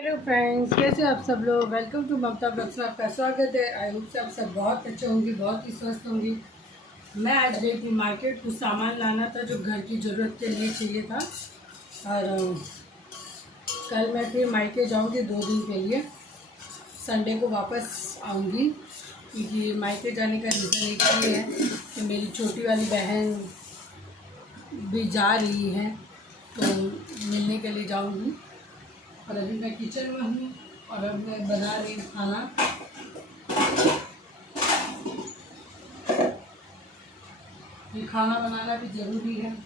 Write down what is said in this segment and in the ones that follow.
Hello friends, कैसे आप सब लोग। वेलकम टू ममता ब्लॉग्स में आपका स्वागत है। आई होप से आप सब बहुत अच्छे होंगे, बहुत ही स्वस्थ होंगी। मैं आज गई थी मार्केट, कुछ सामान लाना था जो घर की ज़रूरत के लिए चाहिए था। और कल मैं फिर मायके जाऊंगी 2 दिन के लिए। संडे को वापस आऊंगी क्योंकि मायके जाने का रीज़न एक ही है कि मेरी छोटी वाली बहन भी जा रही है, तो मिलने के लिए जाऊंगी। और अभी मैं किचन में हूँ और अब मैं बना रही हूँ खाना। ये खाना बनाना भी ज़रूरी है।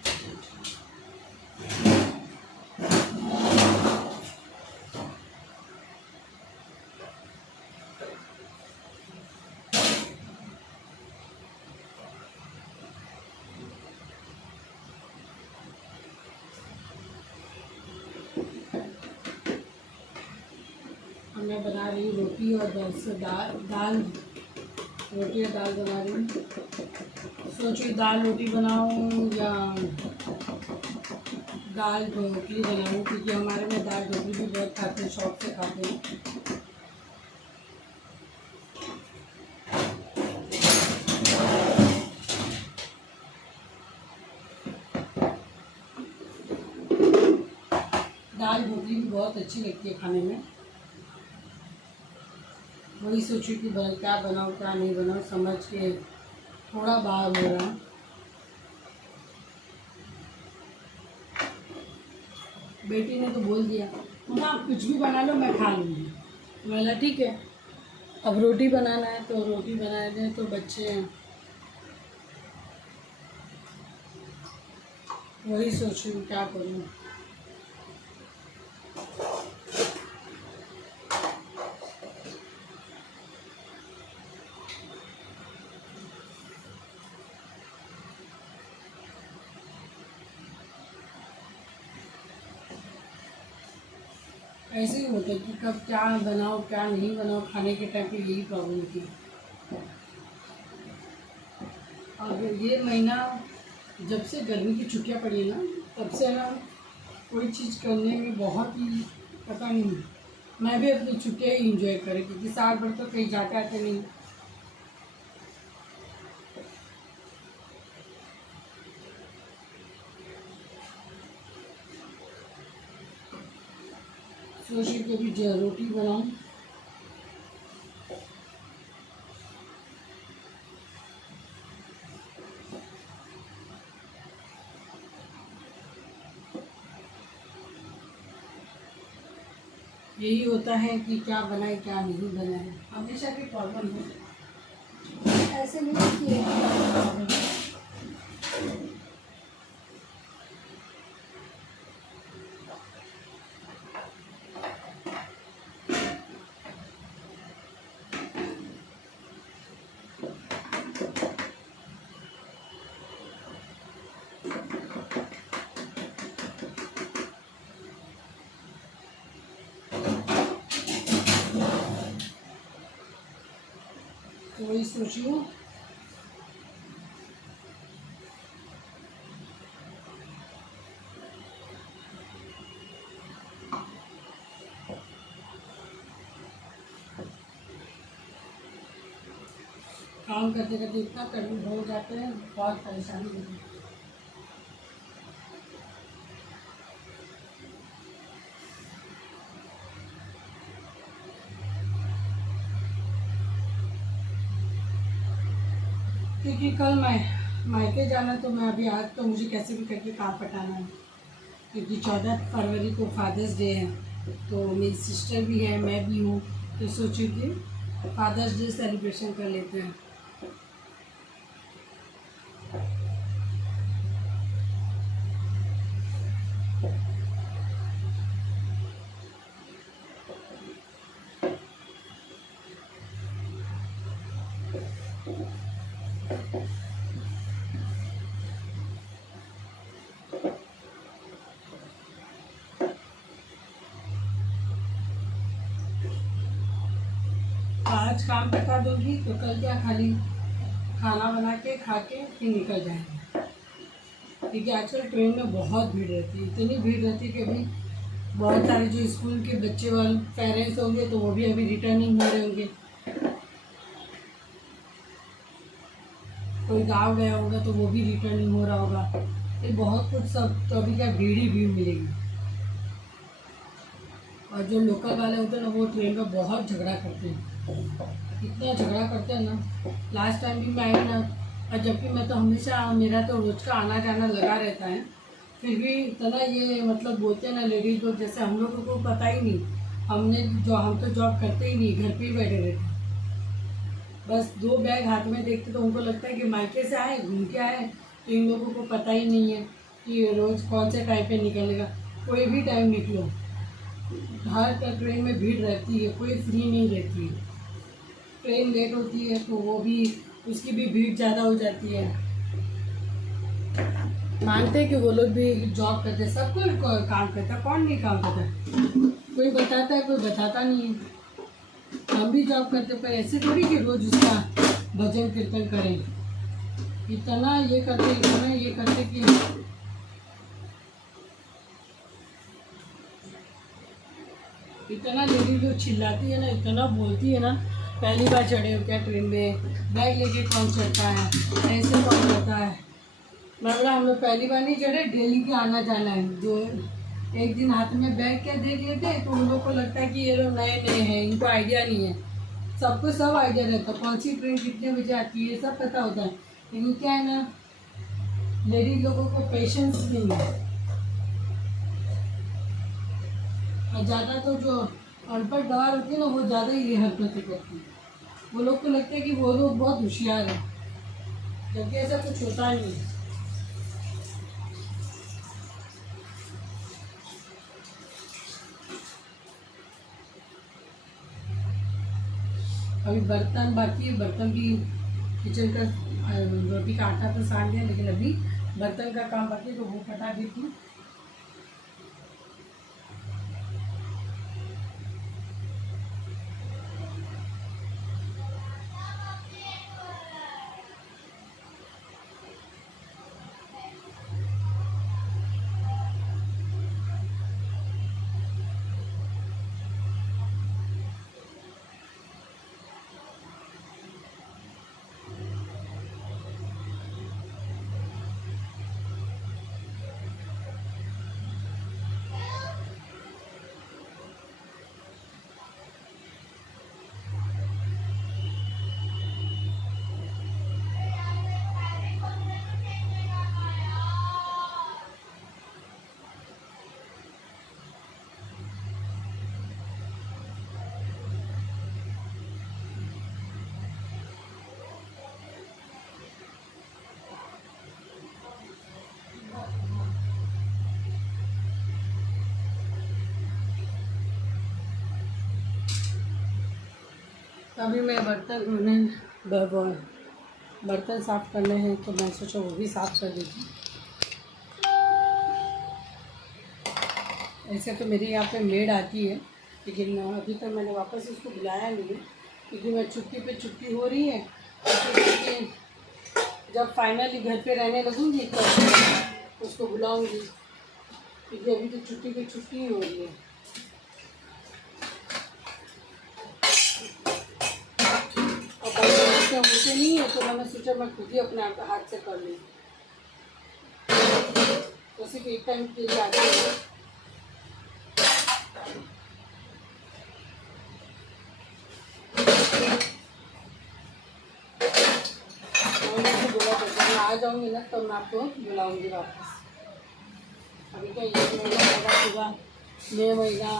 और मैं बना रही हूँ रोटी और दाल रोटी और दाल बना रही हूँ। सोची दाल रोटी बनाऊँ या दाल ढोकली बनाऊँ, क्योंकि हमारे में दाल ढोकली भी बहुत खाते हैं, शौक से खाते हैं। दाल ढोकली भी बहुत अच्छी लगती है खाने में। वही सोची कि क्या बनाऊँ क्या नहीं बनाऊँ, समझ के थोड़ा बाहर हो रहा। बेटी ने तो बोल दिया मम्मा आप कुछ भी बना लो, मैं खा लूँगी। बोला ठीक है। अब रोटी बनाना है तो रोटी बना दें, तो बच्चे वही सोच रही हूँ क्या करूँ। ऐसे ही होता है कि कब क्या बनाओ क्या नहीं बनाओ, खाने के टाइम पे यही प्रॉब्लम थी। और ये महीना जब से गर्मी की छुट्टियां पड़ी है ना, तब से ना कोई चीज़ करने में बहुत ही पता नहीं। मैं भी अपनी छुट्टियां ही इंजॉय करें, क्योंकि साल भर तो कहीं जाते आते नहीं। सोची कभी रोटी बनाऊँ। यही होता है कि क्या बनाए क्या नहीं बनाए, हमेशा की प्रॉब्लम है। ऐसे नहीं कि तो वही सोची हूँ। काम करते करते इतना कभी हो जाते हैं, बहुत परेशानी होती है। क्योंकि कल मैं मायके जाना, तो मैं अभी आज तो मुझे कैसे भी करके काम पटाना है। क्योंकि 14 फरवरी को फादर्स डे है, तो मेरी सिस्टर भी है, मैं भी हूँ, तो सोची कि फादर्स डे सेलिब्रेशन कर लेते हैं। आज काम पटा दूँगी तो कल क्या खाली खाना बना के खा के फिर निकल जाएंगे। क्योंकि आजकल ट्रेन में बहुत भीड़ रहती है, इतनी भीड़ रहती है कि अभी बहुत सारे जो स्कूल के बच्चे वाले पेरेंट्स होंगे तो वो भी अभी रिटर्निंग हो रहे होंगे। कोई गाँव गया होगा तो वो भी रिटर्निंग हो रहा होगा। ये बहुत कुछ सब तो अभी क्या भीड़ ही भीड़ मिलेगी। और जो लोकल वाले होते हैं ना वो ट्रेन में बहुत झगड़ा करते हैं, इतना झगड़ा करते हैं ना। लास्ट टाइम भी मैं आई ना, और जबकि मैं तो हमेशा, मेरा तो रोज का आना जाना लगा रहता है, फिर भी इतना ये मतलब बोलते हैं ना लेडीज लोग, जैसे हम लोगों को पता ही नहीं। हम तो जॉब करते ही नहीं, घर पे ही बैठे रहते, बस 2 बैग हाथ में देखते तो उनको लगता है कि मायके से आए घूम के आए। तो इन लोगों को पता ही नहीं है कि रोज़ कौन से टाइम पे निकलेगा। कोई भी टाइम निकलो, हर ट्रेन में भीड़ रहती है, कोई फ्री नहीं रहती है। ट्रेन लेट होती है तो वो भी, उसकी भी भीड़ ज़्यादा हो जाती है। मानते हैं कि वो लोग भी जॉब करते हैं, सब कोई काम करता है, कौन नहीं काम करता है। कोई बताता है, कोई बताता नहीं है। हम भी जॉब करते, पर ऐसे थोड़ी कि रोज उसका भजन कीर्तन करें। इतना ये करते कि इतना लेडी लोग चिल्लाती है ना, इतना बोलती है ना। पहली बार चढ़े हो क्या ट्रेन में, बैग लेके कौन चढ़ता है, ऐसे कौन करता है। मैं बोला हम लोग पहली बार नहीं चढ़े, डेली के आना जाना है। जो एक दिन हाथ में बैग क्या देख लेते हैं तो उन लोग को लगता है कि ये लोग नए नए हैं, इनको आइडिया नहीं है। सबको सब आइडिया रहता है, कौन सी ट्रेन कितने बजे आती है सब पता होता है। लेकिन क्या है ना, लेडीज लोगों को पेशेंस नहीं है। और ज़्यादा तो जो अनपढ़ गवार होती है ना, वो ज़्यादा ही ये हरकतें करती है। वो लोग को लगता है कि वो लोग बहुत होशियार हैं, जबकि ऐसा कुछ होता नहीं है। अभी बर्तन बाकी है, बर्तन भी किचन का, रोटी का आटा तो सान दिया, लेकिन अभी बर्तन का काम बाकी है तो वो कटा देती हूँ। अभी मैं बर्तन धोने, बर्तन साफ़ करने हैं तो मैं सोचा वो भी साफ़ कर देती। ऐसे तो मेरे यहाँ पे मेड आती है, लेकिन अभी तक मैंने वापस इसको बुलाया नहीं है, क्योंकि मैं छुट्टी पे छुट्टी हो रही है। क्योंकि जब फाइनली घर पे रहने लगूँगी तो उसको बुलाऊँगी, क्योंकि अभी तो छुट्टी पे छुट्टी ही हो रही है। और बर्तन मुझे नहीं है तो मैंने सोचा मैं खुद ही अपने हाथ से कर लूँ, तो सिर्फ एक टाइम के लिए आती है। मैं आ जाऊँगी ना तो मैं आपको बुलाऊँगी वापस। अभी तो 1 महीना होगा पूरा, 6 महीना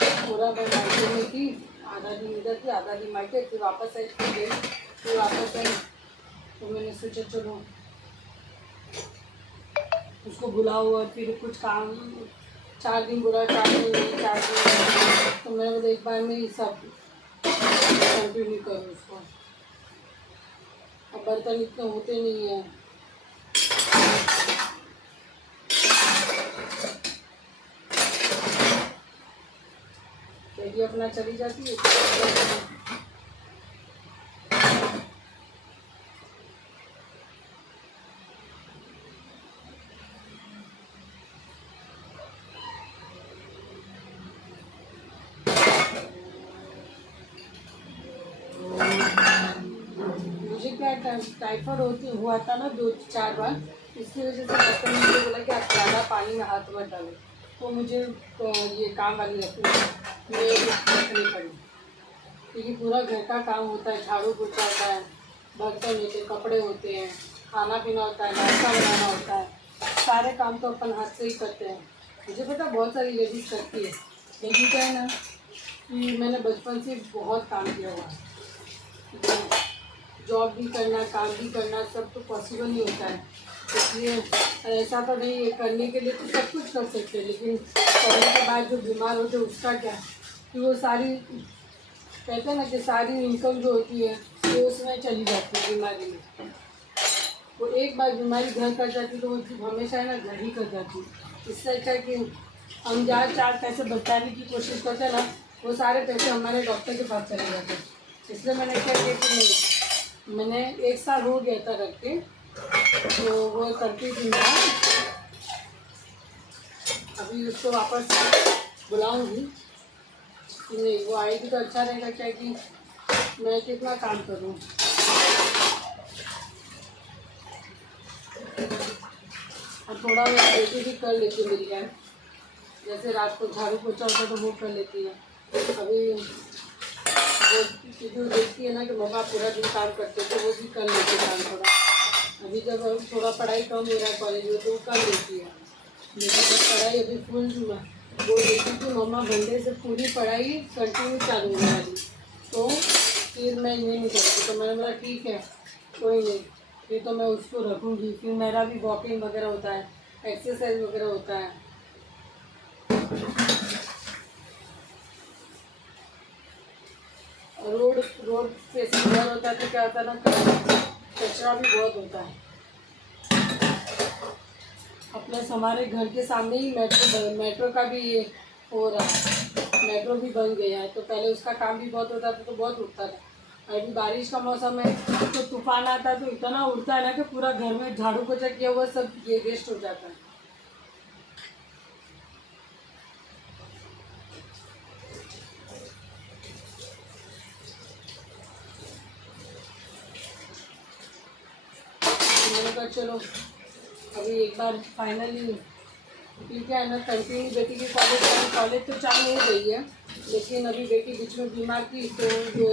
पूरा मैं मायके में थी, आधा दिन इधर थी आधा दिन मायके, फिर वापस आई, फिर वापस आई। तो मैंने सोचा चलो उसको बुलाओ, और फिर कुछ काम 4 दिन बुला, 4 दिन तो मैं एक बार में ही सब कंटिन्यू करूँ उसको। अब बर्तन इतने होते नहीं हैं। बेटी अपना चली जाती है। क्या टाइफाइड होती हुआ था ना 2-4 बार, इसकी वजह से डॉक्टर ने मुझे बोला कि आप ज़्यादा पानी में हाथ मत डालो। तो मुझे ये काम वाली रखनी पड़ी, क्योंकि पूरा घर का काम होता है, झाड़ू पोछा होता है, बर्तन होते हैं, कपड़े होते हैं, खाना पीना होता है, नाश्ता बनाना होता है, सारे काम तो अपन हाथ से ही करते हैं। मुझे पता बहुत सारी लेडीज़ करती है, लेकिन क्या है ना कि मैंने बचपन से बहुत काम किया हुआ है, जॉब भी करना, काम भी करना, सब तो पॉसिबल नहीं होता है। इसलिए ऐसा तो नहीं है, करने के लिए तो सब कुछ कर सकते हैं, लेकिन करने के बाद जो बीमार होते हैं उसका क्या, कि वो सारी कहते हैं ना कि सारी इनकम जो होती है वो उसमें चली जाती है बीमारी में। वो एक बार बीमारी घर कर जाती तो वो हमेशा है ना घर ही कर जाती। इससे अच्छा है कि हम जहाँ 4 पैसे बचाने की कोशिश करते हैं ना, वो सारे पैसे हमारे डॉक्टर के पास चले जाते हैं। इसलिए मैंने क्या किया कि नहीं, मैंने 1 साल हो गया था करके, तो वो करती थी मैं, अभी उसको वापस बुलाऊंगी कि नहीं, वो आएगी तो अच्छा रहेगा, क्या कि मैं कितना काम करूँ। और थोड़ा वो बेटी भी कर लेती है मेरी हेल्प, जैसे रात को झाड़ू पोछा होता है तो वो कर लेती है। अभी वो जो देखती है ना कि मम्मा पूरा दिन काम करते तो वो भी कर लेती है काम थोड़ा। अभी जब थोड़ा पढ़ाई कम हो रहा है कॉलेज में तो वो कर लेती है, लेकिन जब पढ़ाई अभी फुल वो देखती कि मम्मा मंडे से पूरी पढ़ाई कंटिन्यू चालू होने वाली, तो फिर मैं ये नहीं करूँगी। तो मैंने बोला ठीक है कोई नहीं, फिर तो मैं उसको रखूँगी। फिर मेरा भी वॉकिंग वगैरह होता है, एक्सरसाइज वगैरह होता है। रोड रोड पे से घर होता है तो क्या होता है ना, कचरा भी बहुत होता है। अपने हमारे घर के सामने ही मेट्रो का भी ये हो रहा है, मेट्रो भी बन गया है। तो पहले उसका काम भी बहुत होता था तो बहुत उठता था। अभी बारिश का मौसम है तो तूफान आता है तो इतना उड़ता है ना कि पूरा घर में झाड़ू पोछा किया हुआ सब ये वेस्ट हो जाता है। तो मैंने कहा चलो अभी एक बार फाइनली, ठीक है ना, कंटिन्यू बेटी की कॉलेज तो चालू हो गई है, लेकिन अभी बेटी बीच में बीमार थी तो जो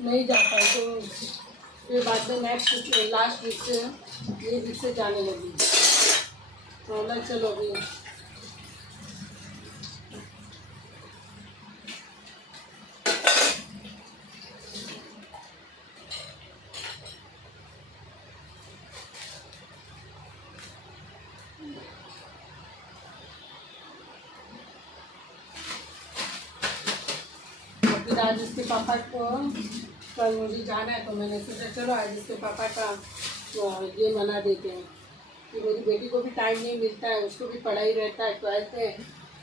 नहीं जा पाई, तो फिर बाद में नेक्स्ट लास्ट वीक से ये वीक से जाने लगी। तो बोला चलो अभी फिर आज इसके पापा को कल मुझे जाना है, तो मैंने सोचा चलो आज इसके पापा का ये मना देते हैं कि मेरी बेटी को भी टाइम नहीं मिलता है, उसको भी पढ़ाई रहता है, 12th है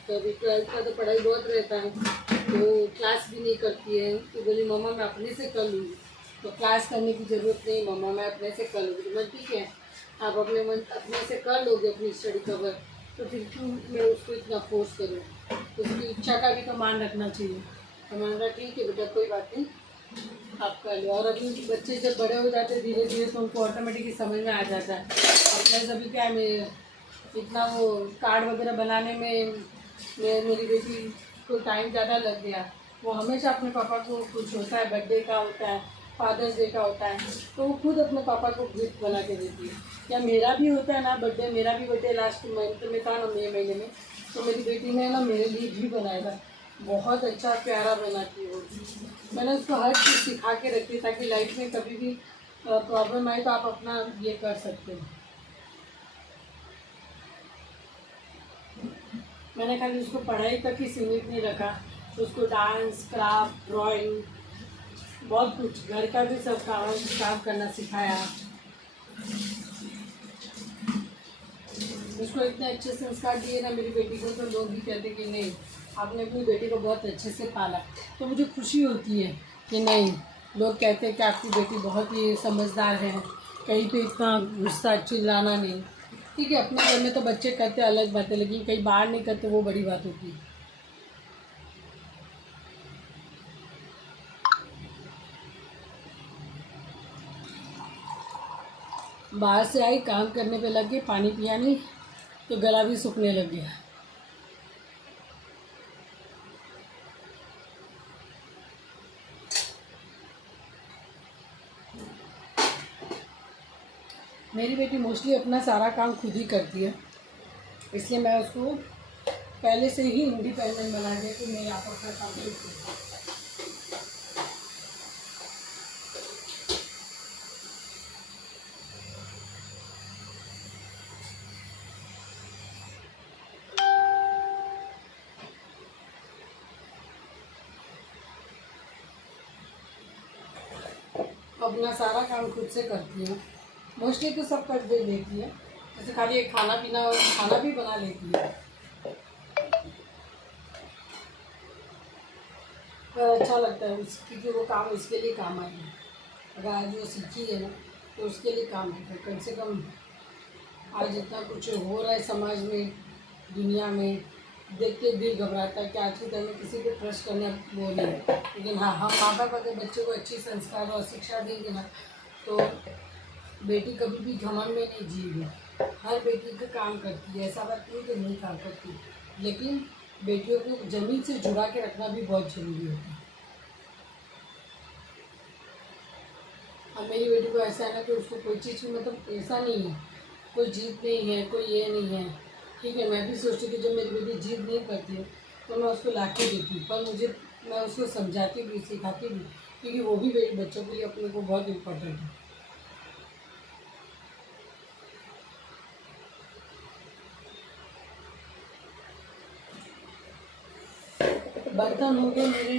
तो अभी 12th का तो पढ़ाई बहुत रहता है, तो क्लास भी नहीं करती है। तो बोली मम्मा मैं अपने से कर लूँगी, तो क्लास करने की ज़रूरत नहीं मम्मा, मैं अपने से कर लूँगी। तो मैं ठीक है आप अपने से कर लोगे अपनी स्टडी कवर, तो फिर क्यों मैं उसको इतना फोर्स करूँ, उसकी इच्छा का भी तो मान रखना चाहिए। तो मैंने कहा ठीक है बेटा कोई बात नहीं आप कर लो। और अभी बच्चे जब बड़े हो जाते हैं धीरे धीरे तो उनको ऑटोमेटिकली समझ में आ जाता है। अपने सभी क्या है इतना वो कार्ड वगैरह बनाने में मेरी बेटी को टाइम ज़्यादा लग गया। वो हमेशा अपने पापा को कुछ होता है, बर्थडे का होता है, फादर्स डे का होता है, तो वो खुद अपने पापा को गिफ्ट बना के देती है। या मेरा भी होता है ना बर्थडे, मेरा भी बर्थडे लास्ट मंथ में था ना, मई महीने में, तो मेरी बेटी ने ना मेरे लिए भी बनाया था, बहुत अच्छा प्यारा बनाती है वो। मैंने उसको हर चीज़ सिखा के रखी ताकि लाइफ में कभी भी प्रॉब्लम आए तो आप अपना ये कर सकते हो। मैंने खाली उसको पढ़ाई तक ही सीमित नहीं रखा, तो उसको डांस, क्राफ्ट, ड्राइंग, बहुत कुछ घर का भी सब काम करना सिखाया। उसको इतने अच्छे संस्कार दिए ना मेरी बेटी को, तो लोग भी कहते कि नहीं आपने अपनी बेटी को बहुत अच्छे से पाला। तो मुझे खुशी होती है कि नहीं, लोग कहते हैं कि आपकी बेटी बहुत ही समझदार है, कहीं पे इतना गुस्सा चिल्लाना नहीं। ठीक है अपने घर में तो बच्चे करते अलग बात है, लेकिन कहीं बाहर नहीं करते वो बड़ी बात होती है। बाहर से आई, काम करने पे लग गई, पानी पिया नहीं तो गला भी सूखने लग गया। मेरी बेटी मोस्टली अपना सारा काम खुद ही करती है, इसलिए मैं उसको पहले से ही इंडिपेंडेंट बना दिया कि मैं आप अपना काम खुद करूँ। अपना सारा काम खुद से करती है, मोस्टली तो सब कर दे देती है, जैसे खाली एक खाना पीना और खाना भी बना लेती है। पर अच्छा लगता है क्योंकि वो काम उसके लिए काम आई है। अगर आज वो सीखी है ना तो उसके लिए काम है। कम से कम आज इतना कुछ हो रहा है समाज में, दुनिया में, देख के दिल घबराता है कि आज के टाइम में किसी पे ट्रस्ट करना वो नहीं है। लेकिन हाँ, हम माँ बाप अगर बच्चे को अच्छी संस्कार और शिक्षा देंगे ना तो बेटी कभी भी घमंड में नहीं जिएगी। हर बेटी का काम करती है, ऐसा बात नहीं कि नहीं काम करती, लेकिन बेटियों को ज़मीन से जुड़ा के रखना भी बहुत ज़रूरी होता है। अब मेरी बेटी को ऐसा है ना कि उसको कोई चीज़ की मतलब ऐसा नहीं है, कोई जीत नहीं है, कोई ये नहीं है, ठीक है। मैं भी सोचती कि जब मेरी बेटी जिद नहीं करती है तो मैं उसको ला के देती हूँ, पर मैं उसको समझाती भी, सिखाती भी, क्योंकि वो भी बच्चों के लिए अपने को बहुत इम्पोर्टेंट है। बर्तन हो गए मेरे,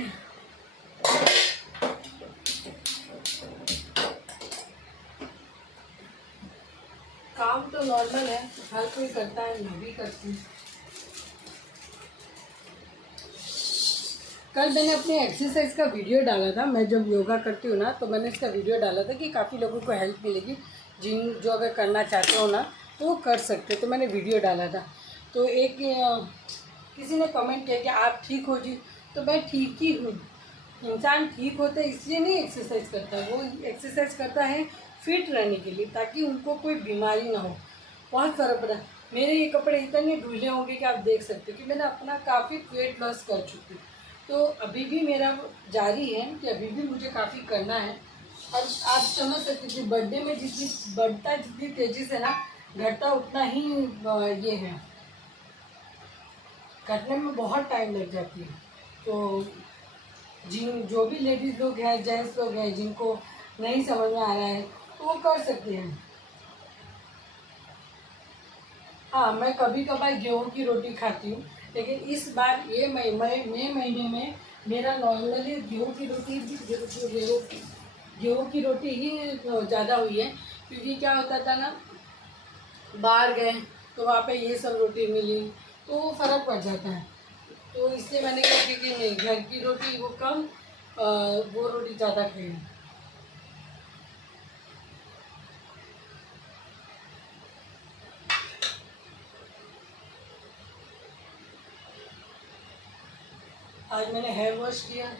काम तो नॉर्मल है, हर कोई करता है, मैं भी करती हूँ। कल मैंने अपने एक्सरसाइज का वीडियो डाला था, मैं जब योगा करती हूँ ना तो मैंने इसका वीडियो डाला था कि काफ़ी लोगों को हेल्प मिलेगी, जिन जो अगर करना चाहते हो ना तो वो कर सकते, तो मैंने वीडियो डाला था। तो एक किसी ने कमेंट किया कि आप ठीक हो जी, तो मैं ठीक ही हूँ। इंसान ठीक होता है इसलिए नहीं एक्सरसाइज करता, वो एक्सरसाइज करता है फिट रहने के लिए, ताकि उनको कोई बीमारी ना हो। बहुत फ़र्क पड़ा। मेरे ये कपड़े इतने ढीले होंगे कि आप देख सकते हो कि मैंने अपना काफ़ी वेट लॉस कर चुकी हूँ। तो अभी भी मेरा जारी है कि अभी भी मुझे काफ़ी करना है। और आप समझ सकते कि बर्थडे में जितनी तेज़ी से ना घटता उतना ही ये है, घटने में बहुत टाइम लग जाती है। तो जो भी लेडीज़ लोग हैं, जेंट्स लोग हैं, जिनको नहीं समझ में आ रहा है तो वो कर सकते हैं। हाँ, मैं कभी कभार गेहूँ की रोटी खाती हूँ, लेकिन इस बार ये मई महीने में मेरा नॉर्मली गेहूँ की रोटी गेहूँ की रोटी ही ज़्यादा हुई है, क्योंकि क्या होता था ना, बाहर गए तो वहाँ पे ये सब रोटी मिली तो वो फ़र्क पड़ जाता है। तो इसलिए मैंने कहा कि नहीं, घर की रोटी वो कम, वो रोटी ज़्यादा खाई। आज मैंने हेयर वॉश किया।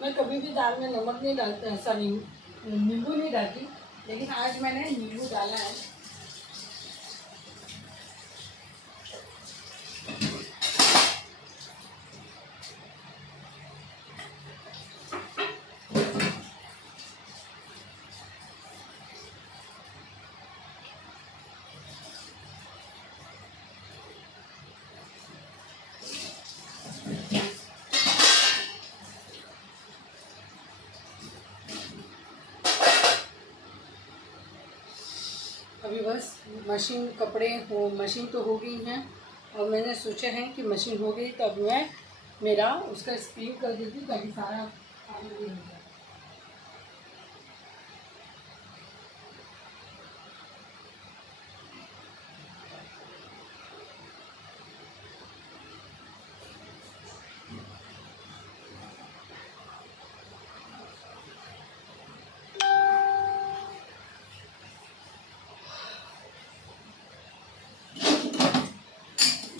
मैं कभी भी दाल में नमक नहीं डालता, ऐसा नहीं, नींबू नहीं डालती, लेकिन आज मैंने नींबू डाला है। अभी बस मशीन कपड़े हो मशीन तो हो गई हैं और मैंने सोचा है कि मशीन हो गई तो अब मैं मेरा उसका स्पीड कर देती हूँ ताकि सारा काम नहीं हो जाए।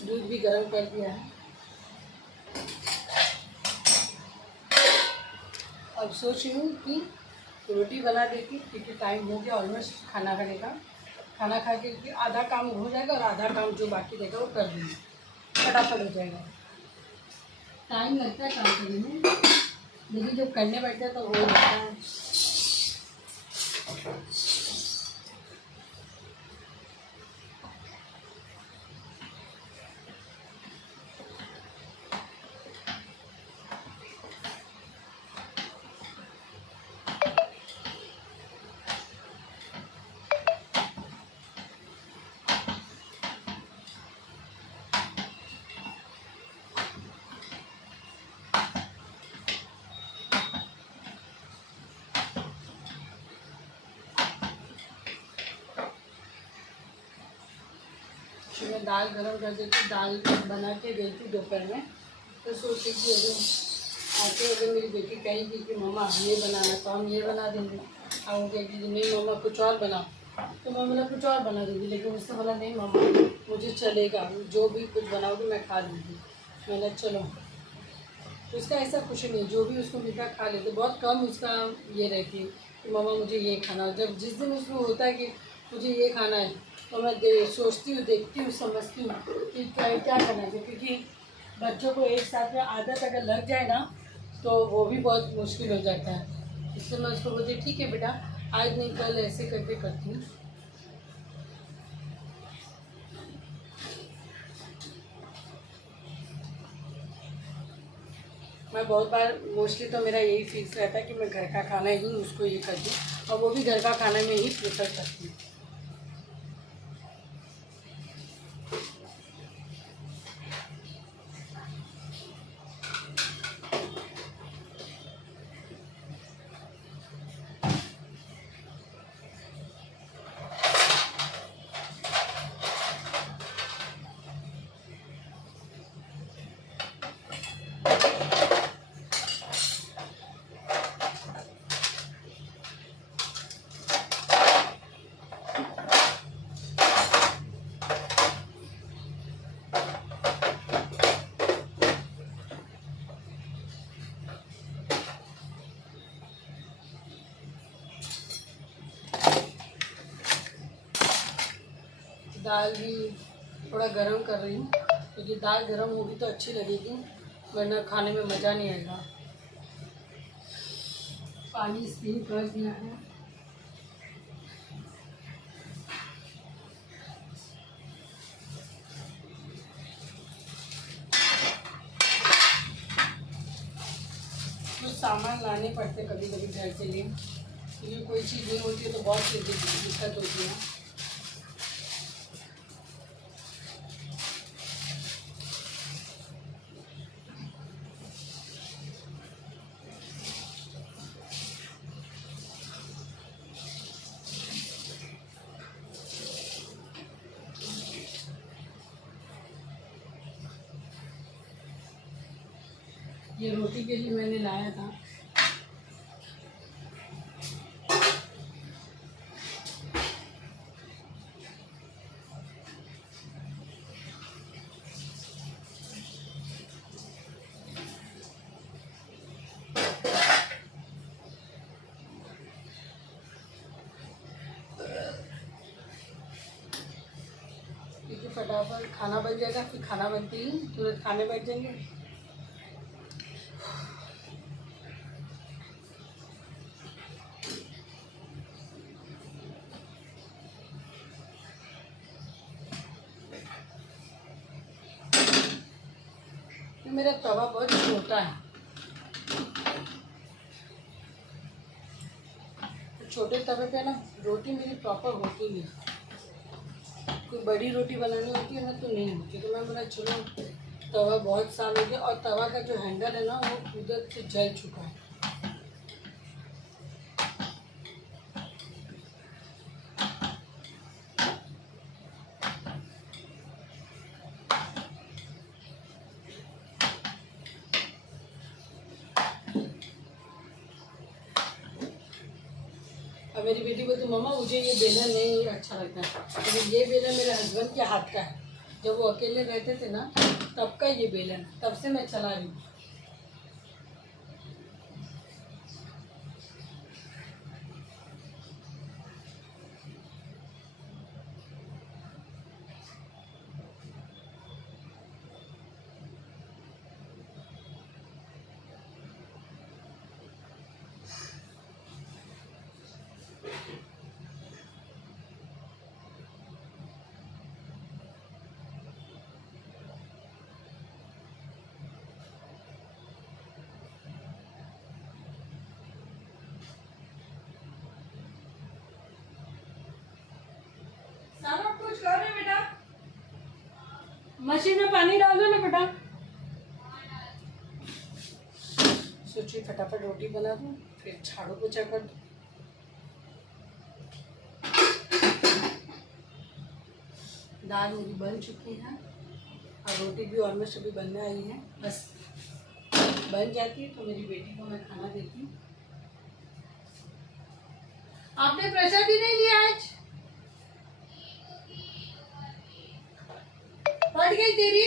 दूध भी गर्म कर दिया है। अब सोच रही हूँ कि रोटी बना देती क्योंकि टाइम हो गया ऑलमोस्ट खाना खाने का। खाना खा के आधा काम हो जाएगा और आधा काम जो बाकी रहेगा वो कर दूँगी, फटाफट हो जाएगा। टाइम लगता है काम करने में, लेकिन जब करने बैठते हैं तो हो जाता है। मैं दाल गरम कर देती, दाल बना के गई थी दोपहर में। तो सोची कि अगर मेरी बेटी कहेगी कि मम्मा ये बनाना तो हम ये बना देंगे। और वो कहेगी नहीं मम्मा कुछ और बनाओ तो मैं बोला कुछ और बना दूँगी। लेकिन उसने बोला नहीं मम्मा मुझे चलेगा, जो भी कुछ बनाओगी मैं खा लूँगी। मैंने चलो, उसका ऐसा कुछ नहीं, जो भी उसको मिलता खा लेते। बहुत कम उसका ये रहती है कि मम्मा मुझे ये खाना। जब जिस दिन उसको होता है कि मुझे ये खाना है तो मैं सोचती हूँ, देखती हूँ, समझती हूँ कि क्या करना चाहिए। क्योंकि बच्चों को एक साथ में आदत अगर लग जाए ना तो वो भी बहुत मुश्किल हो जाता है। इसलिए मैं उसको बोलती ठीक है बेटा आज नहीं कल ऐसे करके करती हूँ। मैं बहुत बार मोस्टली तो मेरा यही फिक्स रहता है कि मैं घर का खाना ही उसको ये करती हूँ और वो भी घर का खाना में ही प्रेफर करती हूँ। दाल भी थोड़ा गरम कर रही हूँ क्योंकि दाल गरम होगी तो अच्छी लगेगी, वरना खाने में मज़ा नहीं आएगा। पानी स्टीम कर दिया है। कुछ सामान लाने पड़ते कभी कभी घर के लिए, क्योंकि कोई चीज़ नहीं होती है तो बहुत दिक्कत होती है। ये रोटी के लिए मैंने लाया था। फटाफट खाना बन जाएगा, फिर खाना बनते ही तुरंत खाने बैठ जाएंगे। मेरा तवा बहुत छोटा है, छोटे तवे पे ना रोटी मेरी प्रॉपर होती नहीं। कोई बड़ी रोटी बनानी होती है ना तो नहीं होती। तो मैं बोला चलो, तवा बहुत साल हो गया और तवा का जो हैंडल है ना वो उधर से जल चुका है। और मेरी बेटी बोलती मम्मा मुझे ये बेलन नहीं अच्छा लगता है, लेकिन ये बेलन मेरे हस्बैंड के हाथ का है। जब वो अकेले रहते थे ना तब का ये बेलन, तब से मैं चला रही हूँ। कुछ कर रहे बेटा, मशीन में पानी डाल दो ना बेटा। सोचिए फटाफट रोटी बना दूं, फिर झाड़ू पोछा कर दूं। दाल मेरी बन चुकी है और रोटी भी ऑलमोस्ट अभी बनने आई है। बस बन जाती है तो मेरी बेटी को मैं खाना देती हूँ। आपने प्रसाद ही नहीं लिया आज? पड़ गई तेरी?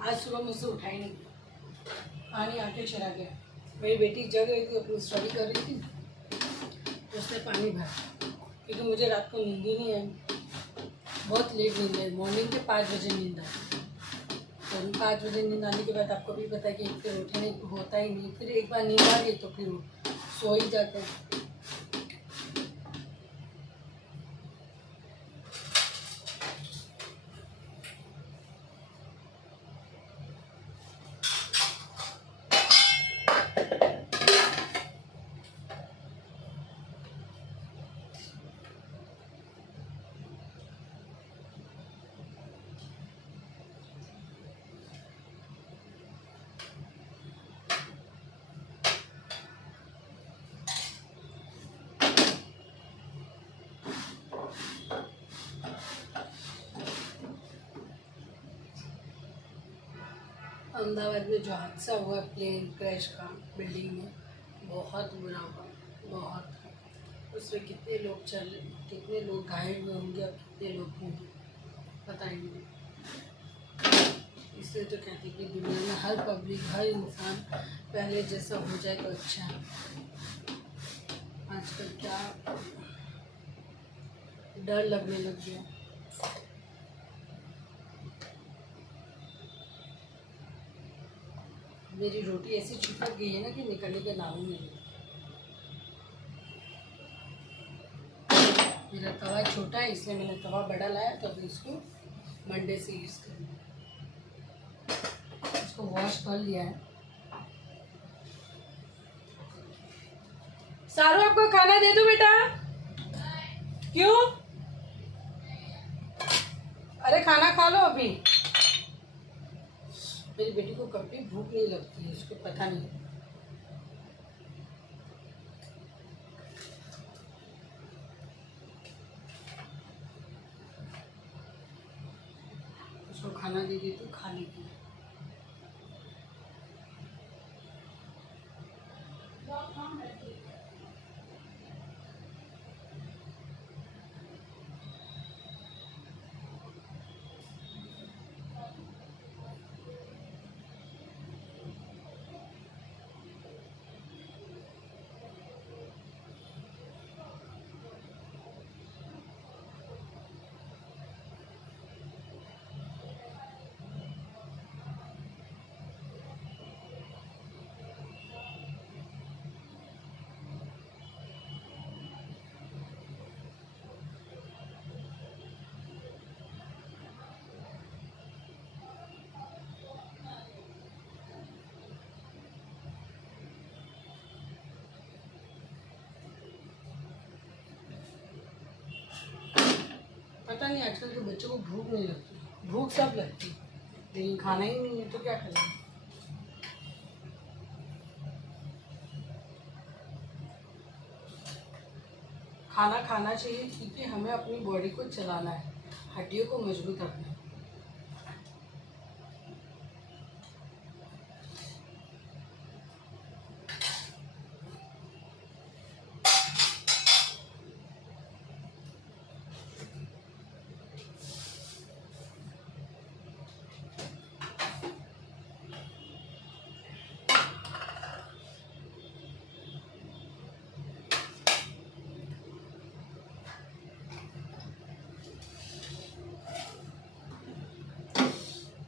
आज सुबह मुझसे उठा ही नहीं, पानी आके चला गया। मेरी बेटी जग रही थी, अपनी स्टडी कर रही थी, तो उसने पानी भरा, क्योंकि मुझे रात को नींद ही नहीं आई। बहुत लेट नींद आई, मॉर्निंग के 5 बजे नींद आई। तो 5 बजे नींद आने के बाद आपको भी पता है कि फिर उठने होता ही नहीं। फिर एक बार नींद आ गई तो फिर सो ही जाते हैं। अहमदाबाद में जो हादसा हुआ प्लेन क्रैश का बिल्डिंग में, बहुत बुरा हुआ, बहुत। उसमें कितने लोग घायल हुए होंगे और कितने लोग होंगे पता ही नहीं। इसलिए तो कहते हैं कि दुनिया में हर पब्लिक, हर इंसान पहले जैसा हो जाए तो अच्छा है। आजकल क्या डर लगने लग गया। मेरी रोटी ऐसी चिपक गई है ना कि निकलने का नाम ही नहीं। मेरा तवा छोटा है इसलिए मैंने तवा बड़ा लाया, तो अभी इसको मंडे से यूज़ करूँगी। इसको वॉश कर लिया है। सारू आपको खाना दे दूं बेटा? क्यों? अरे खाना खा लो अभी। मेरी बेटी को कभी भूख नहीं लगती है, इसको पता नहीं। उसको खाना दे देती हूँ, खा लेती है। पता नहीं आजकल के बच्चों को भूख नहीं लगती। भूख सब लगती, लेकिन खाना ही नहीं है तो क्या करें। खाना खाना चाहिए क्योंकि हमें अपनी बॉडी को चलाना है, हड्डियों को मजबूत रखना है।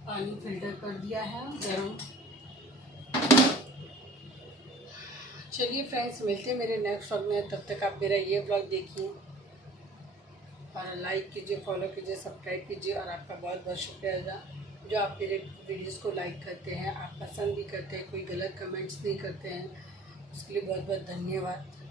पानी फिल्टर कर दिया है गरम। चलिए फ्रेंड्स, मिलते हैं मेरे नेक्स्ट व्लॉग में। तब तक आप मेरा ये व्लॉग देखिए और लाइक कीजिए, फॉलो कीजिए, सब्सक्राइब कीजिए। और आपका बहुत बहुत शुक्रिया जो आप मेरे वीडियोस को लाइक करते हैं, आप पसंद भी करते हैं, कोई गलत कमेंट्स नहीं करते हैं, उसके लिए बहुत बहुत धन्यवाद।